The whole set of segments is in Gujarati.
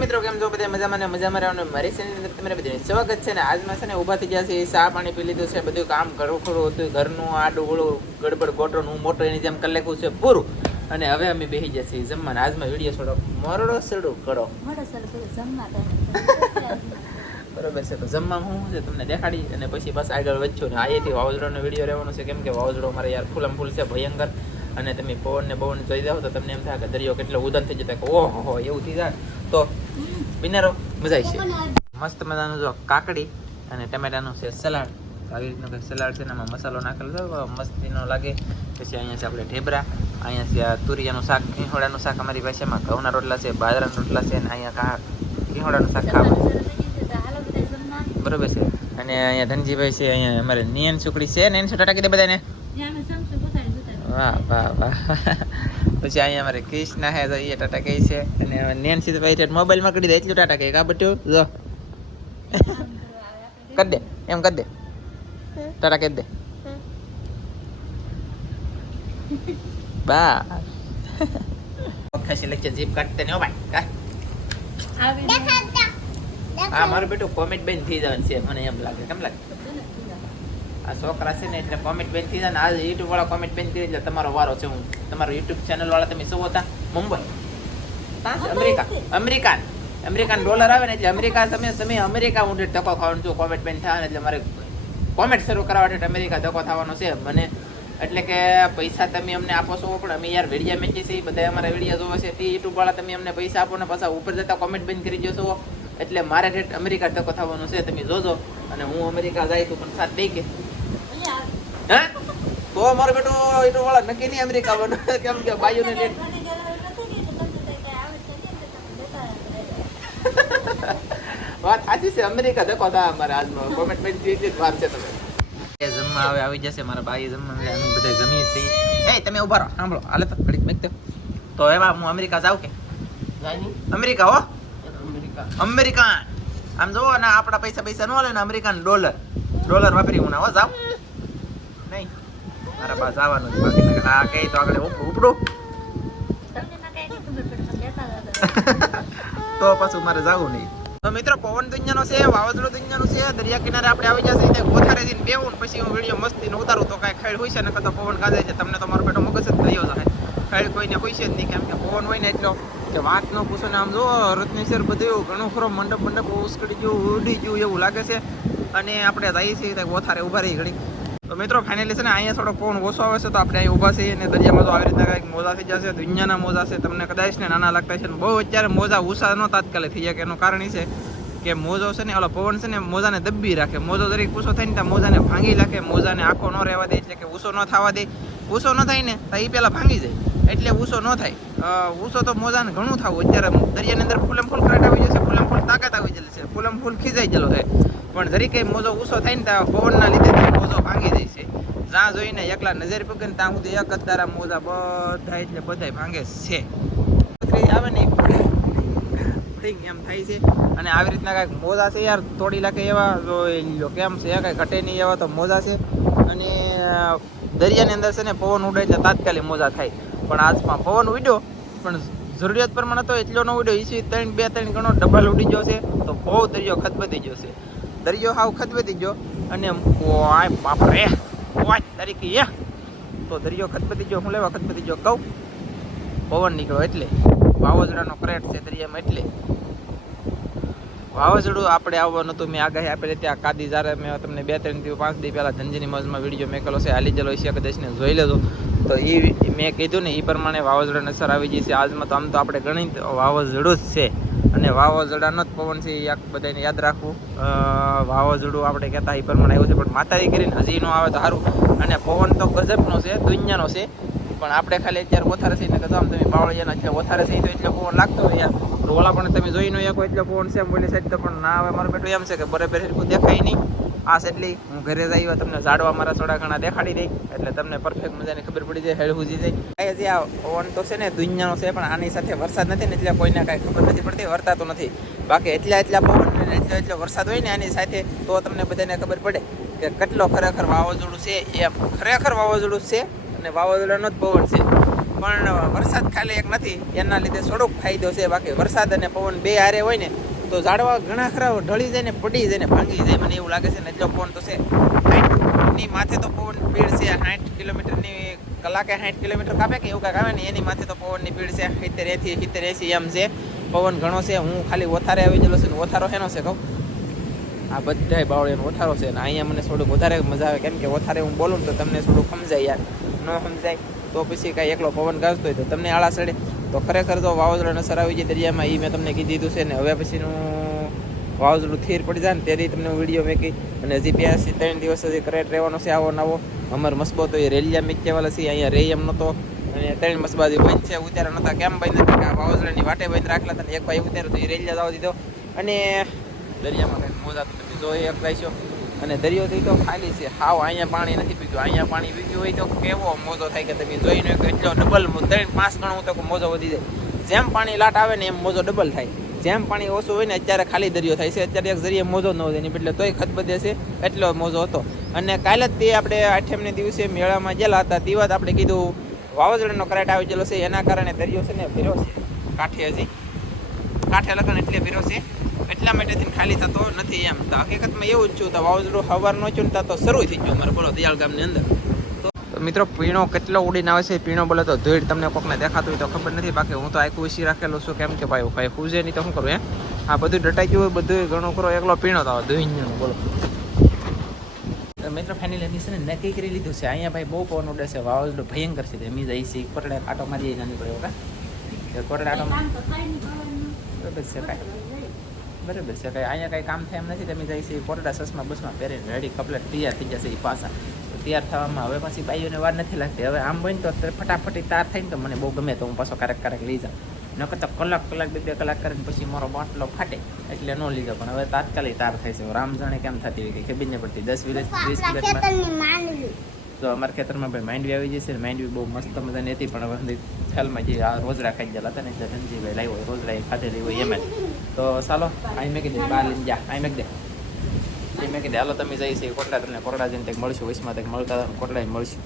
મિત્રો કેમ છો બધા મજામાં ને મજામાં રહેવાનું મારી ચેનલ અંદર તમારે બધાને સ્વાગત છે ને આજમાં છે ને ઊભા થઈ ગયા છે ચા પાણી પી લીધું છે બધું કામ ઘણું ખરું હતું ઘરનું આડું ઓળું ગડબડ ગોટરું હું મોટો એની જેમ કરી નાખ્યું છે પૂરું અને હવે અમે બેસી ગયા છીએ જમવાના આજમાં વિડીયો થોડો મોરડો સડું કરો બરોબર છે તો જમવામાં હું છે તમને દેખાડી અને પછી બસ આગળ વધશું ને અહીંયાથી વાવાઝોડાનો વિડીયો રહેવાનો છે કેમ કે વાવાઝોડો મારે યાર ફૂલમ ફૂલ છે ભયંકર અને તમે પવન ને બવન જોઈ જાઓ તો તમને એમ થાય કે દરિયો કેટલો ઉદાન થઈ જતા કે ઓહો એવું થઈ જાય તો બિનારો મજા આવી છે મસ્ત મજાનું જો કાકડી અને ટમેટાનું છે સલાડ આવી રીતનું કંઈક સલાડ છે ને એમાં મસાલો નાખેલો છે મસ્તીનો લાગે પછી અહીંયા છે આપણે ઢેબરા અહીંયા છે તુરિયાનું શાક ઘીહોડાનું શાક અમારી ભાષામાં ઘઉંના રોટલા છે બાજરાના રોટલા છે અને અહીંયા ઘીહોડાનું શાક ખાવા બરોબર છે અને અહીંયા ધનજીભાઈ છે અહીંયા અમારે નિયન સુકડી છે ને એને ટાટા કીધે બધાને વાહ વાહ વાહ પછી અહીંયા અમારે કૃષ્ણ હે તો એ ટાટા કહે છે અને નેન્સી ભાઈ મોબાઈલમાં કરી દે એટલું ટાટા કહે કા બટ્યું જો કરી દે એમ કરી દે ટાટા કહી દે બા ખાસી લેક્ચર જીપ કાઢતે ને ભાઈ કા હા મારું બેટું કોમેન્ટ બેન થઈ જવાનું છે મને એમ લાગે કેમ લાગે આ છોકરા છે ને એટલે કોમેન્ટ બેન થઈ જાય ને આજે યુટ્યુબ વાળા કોમેન્ટ બેન થઈ એટલે તમારો વારો છે હું તમારો યુટ્યુબ ચેનલ વાળા તમે શું હતા મુંબઈ અમેરિકન ડોલર આવે ને એટલે અમેરિકા તમે અમેરિકા હું ટકો ખાવાનું છું કોમેન્ટ બેન થાય એટલે મારે કોમેન્ટ શરૂ કરવા માટે અમેરિકા ધક્કો થવાનો છે મને એટલે કે પૈસા તમે અમને આપો છો પણ અમે યાર વિડીયા મેચી છે બધા અમારા વિડીયો જોવે છે તે યુટ્યુબ વાળા તમે અમને પૈસા આપો ને પાછા ઉપર જતા કોમેન્ટ બેન કરી દો છો એટલે મારે રેટ અમેરિકા ધક્કો થવાનો છે તમે જોજો અને હું અમેરિકા જાય તો પણ સાથ દઈ કે હે તો મારો બેટો યુટ્યુબ વાળા નક્કી નહીં અમેરિકા બનો કેમ કે બાયુને રેટ વાત સાચી છે અમેરિકા ધક્કો થાય અમારે આજમાં કોમેન્ટ બેન થી વાર છે તમે જમવા આવે આવી જશે મારા બાઈ જમવા અમે બધા જમીએ છીએ એ તમે ઉભા રહો સાંભળો હાલે તો ઘડીક મેક તો એવા હું અમેરિકા જાઉં કે અમેરિકા હો અમેરિકન આમ જોવો ને આપણા પૈસા ન હાલે ને અમેરિકન ડોલર વાપરી હું ના હો જાવ નહીં મારા પાસે આવવાનું છે બાકી હા કઈ તો આગળ ઉપડું તો પાછું મારે જવું નહીં તો મિત્રો પવન દુનિયાનો છે વાવાઝોડું દુનિયાનું છે દરિયા કિનારે આપણે આવી જશે ત્યાં ગોથારે જઈને બેવું પછી હું વિડીયો મસ્તીને ઉતારું તો કાંઈ ખેડ હોય છે ને કતો પવન ગાજે છે તમને તો મારો બેટો મગજ જ થયો જાય ખેડ કોઈને હોય છે જ નહીં કેમ કે પવન હોય ને એટલો કે વાત ન પૂછો ને આમ જો રત્નેશ્વર બધું ઘણું ખરો મંડપ ઉસ્કડી ગયું ઉડી ગયું એવું લાગે છે અને આપણે જઈએ છીએ ત્યાં ગોથારે ઊભા રહી ઘડી તો મિત્રો ફાઇનલી છે ને અહીંયા થોડો પવન ઓછો આવે છે તો આપણે અહીં ઊભા છીએ અને દરિયામાં તો આવી રીતના કંઈક મોજા થઈ જશે દુનિયાના મોજા છે તમને કદાચ ને નાના લાગતા છે બહુ અત્યારે મોજા ઉષા ન તાત્કાલિક થઈ જાય કે એનું કારણ એ છે કે મોજો છે ને ઓલો પવન છે ને મોજાને દબ્બી રાખે મોજો દરેક ઊંચો થાય ને ત્યાં મોજાને ભાંગી રાખે મોજાને આખો ન રહેવા દે એટલે કે ઊંચો ન થવા દે ઊંચો ન થાય ને તો એ પહેલાં ભાંગી જાય એટલે ઊંચો ન થાય ઊંચો તો મોજાને ઘણું થવું અત્યારે દરિયાની અંદર ફૂલમ ફૂલ કરંટ આવી જશે ફૂલમ ફૂલ તાકાત આવી જશે ફૂલમ ફૂલ ખીજાઈ ગયેલો છે પણ જરીકે મોજો ઊંચો થાય ને ત્યાં પવનના લીધે મોજો ભાંગી જાય છે જ્યાં જોઈને એકલા નજર પગે ને ત્યાં સુધી એક જ તારા મોજા બધા એટલે બધાય ભાંગે છે આવે ને એમ થાય છે અને આવી રીતના કાંઈક મોજા છે યાર તોડી નાખે એવા જોઈ લો કેમ છે કાંઈ ઘટે નહીં એવા તો મોજા છે અને દરિયાની અંદર છે ને પવન ઉડે એટલે તાત્કાલિક મોજા થાય પણ આજમાં પવન ઉડ્યો પણ જરૂરિયાત પ્રમાણે તો એટલો ન ઉડ્યો ઈસી 3 ગણો ડબલ ઉડી ગયો છે તો બહુ દરિયો ખદબદી ગયો છે દરિયો હાવ ખદબદી ગયો અને બાપરે તારીખે તો દરિયો ખદબદી ગયો હું લેવા ખદબદી ગયો કહું પવન નીકળ્યો એટલે વાવાઝોડાનો કરેટ છે દરિયામાં એટલે વાવાઝોડું આપણે આવવાનું હતું મેં આગાહી આપેલી ત્યાં કાદી જ્યારે મેં તમને 2-3 દિવસ 5 દિવસ પહેલાં ધનજીની મોજમાં વિડીયો મેકેલો છે હાલી જલો છે કદાચને જોઈ લેજો તો એ મેં કીધું ને એ પ્રમાણે વાવાઝોડાની અસર આવી જઈ છે આજમાં તો આમ તો આપણે ગણિત વાવાઝોડું જ છે અને વાવાઝોડાનો જ પવન છે એ બધાને યાદ રાખવું વાવાઝોડું આપણે કહેતા એ પ્રમાણે આવ્યું છે પણ માતાજી કરીને હજી ન આવે તો સારું અને પવન તો ગજબનો છે દુનિયાનો છે પણ આપણે ખાલી અત્યારે ઓથારે થઈને કહેતો આમ તમે બાવળિયાના એટલે ઓથારે થઈ તો એટલે પવન લાગતો હોય યાર ડોલા પણ તમે જોઈ ન શકો એટલે પવન છે એમ બોલી સાઈડ તો પણ ના આવે મારો બેટો એમ છે કે બરાબર એટલું દેખાય નહીં આ એટલી હું ઘરે જ આવ્યા તમને ઝાડવા મારા થોડા ઘણા દેખાડી દઈ એટલે તમને પરફેક્ટ મજાની ખબર પડી જાય હેળ હુજી જાય જે આ પવન તો છે ને દુનિયાનો છે પણ આની સાથે વરસાદ નથી ને એટલે કોઈને કાંઈ ખબર નથી પડતી વર્તાતો નથી બાકી એટલા પવન ને એટલો વરસાદ હોય ને આની સાથે તો તમને બધાને ખબર પડે કે કેટલો ખરેખર વાવાઝોડું છે એમ ખરેખર વાવાઝોડું છે અને વાવાઝોડાનો જ પવન છે પણ વરસાદ ખાલી એક નથી, એના લીધે થોડોક ફાયદો છે. બાકી વરસાદ અને પવન બે હારે હોય ને તો ઝાડવા ઘણા ખરા ઢળી જાય ને પડી જાય ને ભાંગી જાય. મને એવું લાગે છે ને એટલો પવન તો છે. 60ની માથે તો પવન સ્પીડ છે 60 કિલોમીટરની કલાકે 60 કિલોમીટર કાપે કે એવું કાંઈક આવે ને એની માથે તો પવનની સ્પીડ છે 70-80 એમ છે. પવન ઘણો છે. હું ખાલી ઓથારે આવી ગયેલો છે ને ઓથારો શેનો છે કહું, આ બધાય બાવળીનો ઓથારો છે ને અહીંયા મને થોડુંક વધારે મજા આવે, કેમ કે ઓથારે હું બોલું ને તો તમને થોડુંક સમજાય યાર, ન સમજાય તો પછી કાંઈ એકલો પવન ગાજતો હોય તો તમને આળા ચડે. તો ખરેખર તો વાવાઝોડા નસર આવી જાય દરિયામાં એ મેં તમને કીધી દીધું છે ને હવે પછીનું વાવાઝોડું થીર પડી જાય ને ત્યારે તમને વિડીયો મેકી. અને હજી 2-3 દિવસ હજી કરેટ રહેવાનો છે આવો નવો. અમાર મસબો તો એ રેલિયા મેકવાલા છે, અહીંયા રે એમ નહોતો અને 3 મસબાજી બંધ છે. ઉતારે નહોતા કેમ બંધ નથી કે આ વાવાઝોડાની વાટે બંધ રાખલા હતા ને એક ભાઈ ઉતારે તો એ રેલિયા જવા દીધો. અને દરિયામાં કંઈક મોજા તો તમે જોઈ એકલાઈશો. અને દરિયો તો ખાલી છે હાવ, અહીંયા પાણી નથી પીગ્યું. અહીંયા પાણી પીગ્યું હોય તો કેવો મોજો થાય કે તમે જોઈને એટલો ડબલ 3-5 ગણું તો મોજો વધી જાય. જેમ પાણી લાટ આવે ને એમ મોજો ડબલ થાય. જેમ પાણી ઓછું હોય ને અત્યારે ખાલી દરિયો થાય છે, અત્યારે એક જરીએ મોજો ન હોય એની એટલે તોય ખતબદે છે એટલો મોજો હતો. અને કાલે જ તે આપણે 8મને દિવસે મેળામાં ગયેલા હતા તે વાત આપણે કીધું વાવાઝોડાનો કરેટ આવી ગયેલો છે એના કારણે દરિયો છે ને ભીરો છે કાંઠે, હજી કાંઠે લગન એટલે ભીરો છે એટલા માટેથી ખાલી થતો નથી એમ. તો હકીકતમાં એવું જ છું તો વાવાઝોડું સવાર નો ચૂંટતા તો શરૂ થઈ ગયું અમારે બોલો દયાળ ગામની અંદર. તો મિત્રો પીણો કેટલો ઉડીને આવે છે, પીણો બોલે તો ધૂળ તમને કોકને દેખાતું હોય તો ખબર નથી. બાકી હું તો આખું ઉસી રાખેલું છું, કેમ કે ભાઈ કાંઈ ફૂજે નહીં તો શું કરું આ બધું ડટાઈ ગયું હોય બધું ઘણું કરો એકલો પીણો તો આવે ધોઈને બોલો. મિત્રો ફાઇનલી એની છે ને નક્કી કરી લીધું છે અહીંયા ભાઈ બહુ પવન ઉડે છે, વાવાઝોડું ભયંકર છે. એમ જઈ છે કોટડે આટો મારી ના નીકળ્યો કા કોટડે આટો બરાબર છે કાંઈ બરાબર છે કાંઈ અહીંયા કાંઈ કામ થાય એમ નથી. તમે જાય છે કોટડા સસમાં બસમાં પહેરીને રેડી કપલેટ તૈયાર થઈ જશે એ પાછા. તો તૈયાર થવામાં હવે પાછી બાઈઓને વાર નથી લાગતી. હવે આમ બને તો ફટાફટી તાર થઈને તો મને બહુ ગમે તો હું પાછો ક્યારેક લઈ જાઉં. નકર તો કલાક 2 કલાક કરીને પછી મારો બાટલો ફાટે એટલે ન લીધો. પણ હવે તાત્કાલિક તાર થાય છે. રામ જાણે કેમ થતી હોય કે ખબર નહીં પડતી. 10-20 મિનિટમાં તો અમારા ખેતરમાં ભાઈ માંડવી આવી જશે. માંડવી બહુ મસ્ત મજાની હતી પણ હવે ખ્યાલમાં જે આ રોજડા ખાઈ ગયેલા હતા ને એટલે ધનજીભાઈ લાવ્યો હોય રોજડા એ ખાધેલી હોય એમ જ. તો ચાલો અહીં મેં કીધું બહાર લઈને જા અહીં મેં દે એ મેં કીધું હાલો તમે જઈ છે કોટડા તમને કોટડા જઈને કંઈક મળશું વૈશમાં કંઈક મળતા કોટડા મળશું.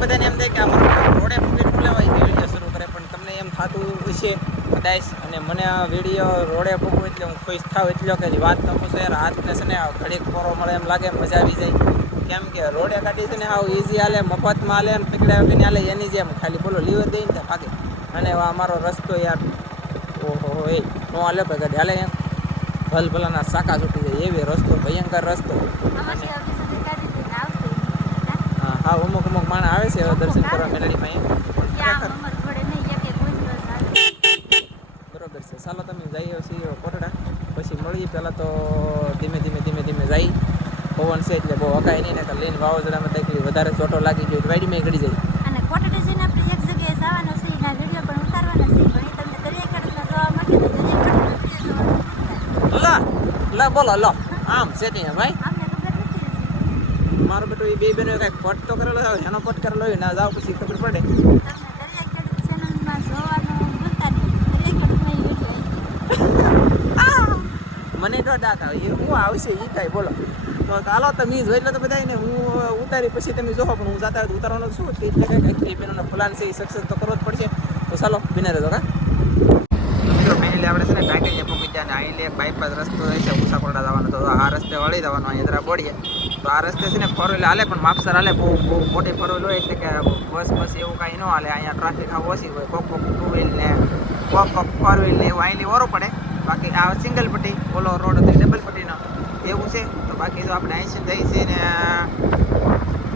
બધાને એમ થાય કે આ રોડે ફૂટીને ખુલાવાય કે વિડીયો શરૂ કરે, પણ તમને એમ થતું હશે કદાચ. અને મને આ વિડીયો રોડે ફૂકવું એટલે હું ખુશ થાવ એટલો કે વાત ન પૂછો યાર. હાથને છે ને ઘડીક પોરો મળે એમ લાગે, મજા આવી જાય. કેમ કે રોડે કાઢી છે ને આવું ઇઝી હાલે, મફતમાં હાલે એમ પકડ્યા વગરની હાલે એની જેમ ખાલી બોલો લીવર દઈને ત્યાં ભાગે. અને અમારો રસ્તો યાર ઓહો એ નો હાલે ભાઈ હાલે એમ ભલભલાના શાકા છૂટી જાય એવી રસ્તો ભયંકર રસ્તો. હા અમુક માણસ આવે છે દર્શન કરવા મેલડીમાં બરોબર છે. ચાલો તમે જઈએ છીએ કોટડા પછી મળીએ. પહેલાં તો ધીમે ધીમે જાય પવન છે એટલે બહુ હકાય નહીં ને લઈને વાવાઝોડામાં તકલીફ વધારે ચોટો લાગી ગયો વાડીમાં ગળી જાય. અને કોટડા જઈને આપણે એક જગ્યાએ જવાનું છે એના વિડીયો પણ ઉતારવાના છે પણ તમને દરિયાકાંઠામાં જોવા માંગે તો દરિયાકાંઠામાં લા બોલો લો આમ સેટિંગ ભાઈ અમને ખબર નથી. મારો બેટો એ બે બેનો કાંઈક પટ તો કરેલો હોય એનો પટ કરેલો હોય ના જાવ પછી ખબર પડે. તમને દરિયાકાંઠા ચેનલમાં જોવાનું ભૂલતા નહીં. દરિયાકાંઠામાં વિડીયો મને તો દાંત આવે એ હું આવશે એ કાંઈ બોલો તો ચાલો તમે જોઈ લો તો બધા ને હું ઉતારી પછી તમે જોવો પણ હું જાતા ઉતારવાનો છું એટલે કંઈક બેનોનો પ્લાન છે એ સક્સેસ તો કરવો જ પડશે. તો ચાલો બિના રહેજો કા મિત્રો ફાઇનલી આપણે છે ને ટાંકી પૂકી જાય ને અહીં એક બાયપાસ રસ્તો હોય છે ઉષાકોરડા જવાનો. તો આ રસ્તે વળી જવાનો અહીંયા જરા બોડીએ તો આ રસ્તે છે ને 4 વ્હીલ હાલે પણ માપસર હાલે. બહુ મોટી 4 વ્હીલ હોય એટલે કે બસ એવું કાંઈ ન હાલે. અહીંયા ટ્રાફિક આવું ઓછી હોય. કોક 2 વ્હીલ ને કોક 4 વ્હીલ ને એવું અહીંથી ઓરો પડે. બાકી આ સિંગલ પટ્ટી ઓલો રોડ હતો ડબલ પટ્ટીનો એવું છે. તો બાકી જો આપણે અહીં જઈ છે ને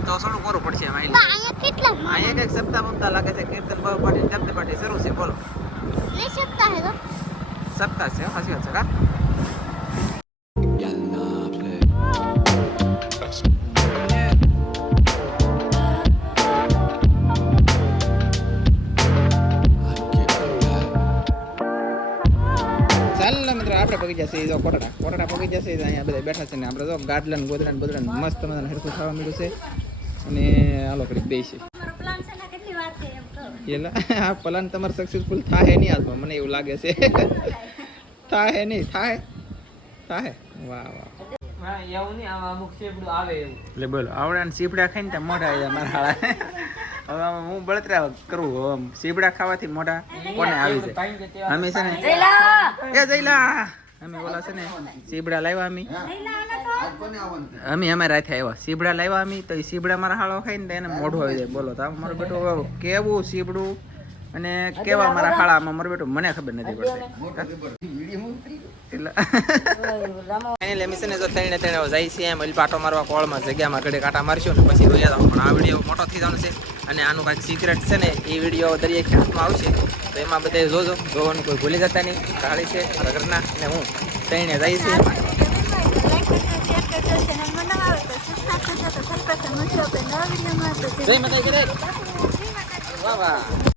તો થોડું કરવું પડશે. અહીંયા કંઈક સપ્તાહ લાગે છે કીર્તન બહુ પાર્ટી જમતી પાર્ટી શરૂ છે બોલો સપ્તાહ છે સાચી વાત છે કા જશે એ જો કોટડા પગી જશે અહીંયા બધા બેઠા છે ને આપણે જો ગાડલન ગોદડાને બદડાને મસ્ત મજાનું હરખું ખાવા મળ્યું છે અને હાલો કરી બેસી તમારો પ્લાન છે ને કેટલી વાર છે એમ કહો. એલા આ પ્લાન તમારે સક્સેસફુલ થાય નહીં આજમાં મને એવું લાગે છે થાય નહીં થાય વાહ એવું નહીં આમાં અમુક શેપડું આવે એવું એટલે બોલો આવડા ને સીપડા ખાઈને ત્યાં મોઢા આવી જાય મારા હાળા હવે આમાં હું બળતરા કરું હવે સીપડા ખાવાથી મોઢા કોને આવી જાય અમે છે ને એ જઈલા અમે બોલા છે ને સીબડા લાવ્યા અમે અમારે રાતે આવ્યા સીબડા લાવ્યા અમે તો એ સીબડા મારા હાળો ખાઈને તો એને મોઢું આવી જાય બોલો તો મારો બેટો કેવું સીબડું અને કેવા મારા હાળામાં મારો બેટો મને ખબર નથી પડતી એટલે એમ છે ને જો તઈને જાય છે એમ પાટો મારવા કોળમાં જગ્યામાં ઘડે કાંટા મારશું ને પછી રોયા જાવ પણ આ વિડીયો મોટો થઈ જવાનો છે અને આનું કાંઈક સિક્રેટ છે ને એ વિડીયો દરિયા ખેતમાં આવશે તો એમાં બધા જોજો જોવાનું કોઈ ભૂલી જતા નહીં કાળી છે મારા ઘરના અને હું તઈને જાય છે લાઈક કરજો, શેર કરજો, ચેનલમાં નવા હોય તો સબસ્ક્રાઇબ કરજો. તો ફરી પાછા મળશું આપણે નવા વિડીયોમાં. તો જય માતાજી. જય માતાજી. વાહ વાહ.